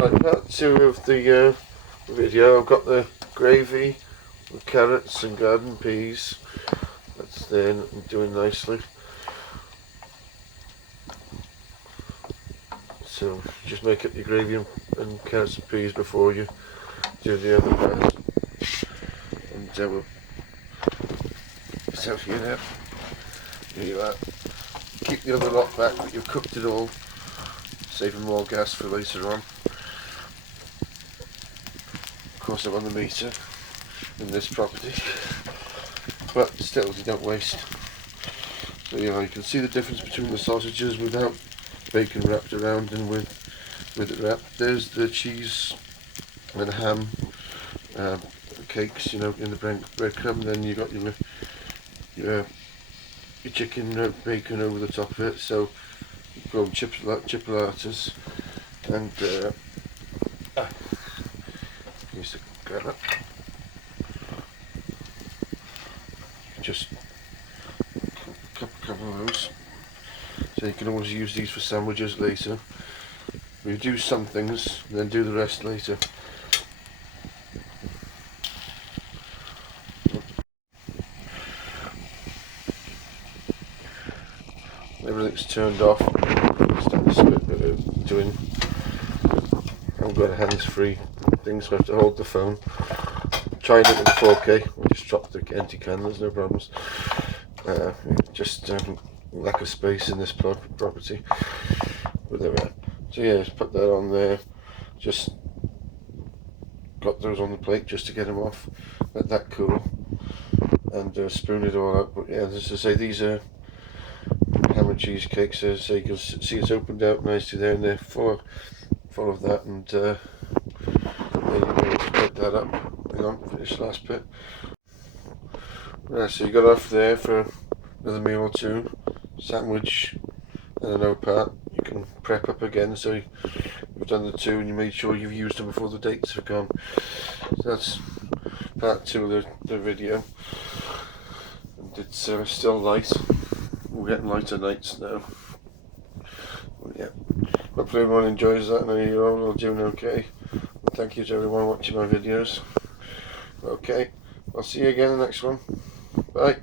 Right, part two of the video. I've got the gravy with carrots and garden peas. That's there and doing nicely. So just make up your gravy and carrots and peas before you do the other part. And we'll it's out here now. There you are. Keep the other lot back, but you've cooked it all, saving more gas for later on. Of course I'm on the meter in this property, but still you don't waste. So you can see the difference between the sausages without bacon wrapped around and with it wrapped. There's the cheese and ham cakes, in the breadcrumb. Then you got your chicken bacon over the top of it. So you call them chipolatas, and used to grab it. Just a couple of those. So you can always use these for sandwiches later. We do some things, then do the rest later. Everything's turned off. Doing. I've got hands-free things, so I have to hold the phone. Trying it in 4K. I'll just drop the empty can. There's no problems. Just lack of space in this property. But there we are. So yeah, just put that on there. Just got those on the plate just to get them off. Let that cool, and spoon it all out. But yeah, as I say, these are ham and cheese cakes. As I say, you can see it's opened out nicely there, and they're full of that. And there you go. Split that up. Hang on, finish the last bit. Right, so you got off there for another meal or two. Sandwich and an part. You can prep up again, so you've done the two and you made sure you've used them before the dates have gone. So that's part two of the video. And it's still light. We're getting lighter nights now. But yeah, hopefully everyone enjoys that, and you're all doing okay. And thank you to everyone watching my videos. Okay, I'll see you again in the next one. Bye.